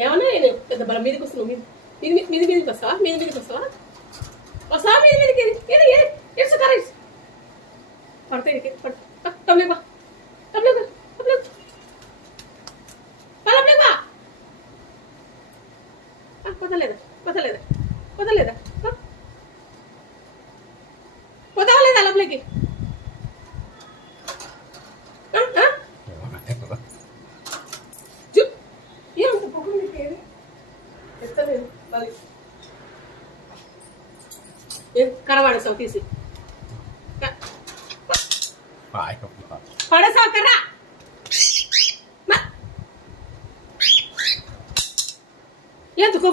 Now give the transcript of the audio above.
ఏమన్నా నేను పెద్ద బలం మీదకి వస్తున్నావు మీదికి వస్తావా మీదికి వస్తావా వస్తావా మీదికి ఇట్స్ కరెక్ట్ పడతాయి టబ్లేవా టబ్లేవా టబ్లేవా పలబ్లేవా పోతలేదా పోతలేదా పోతలేదా పోతావలేదా లోపలికి ఏమంత పొగలు నీకేది ఎత్తలేదు అది కరవాడేసావు తీసి పడేసావు కర్రా ఎందుకో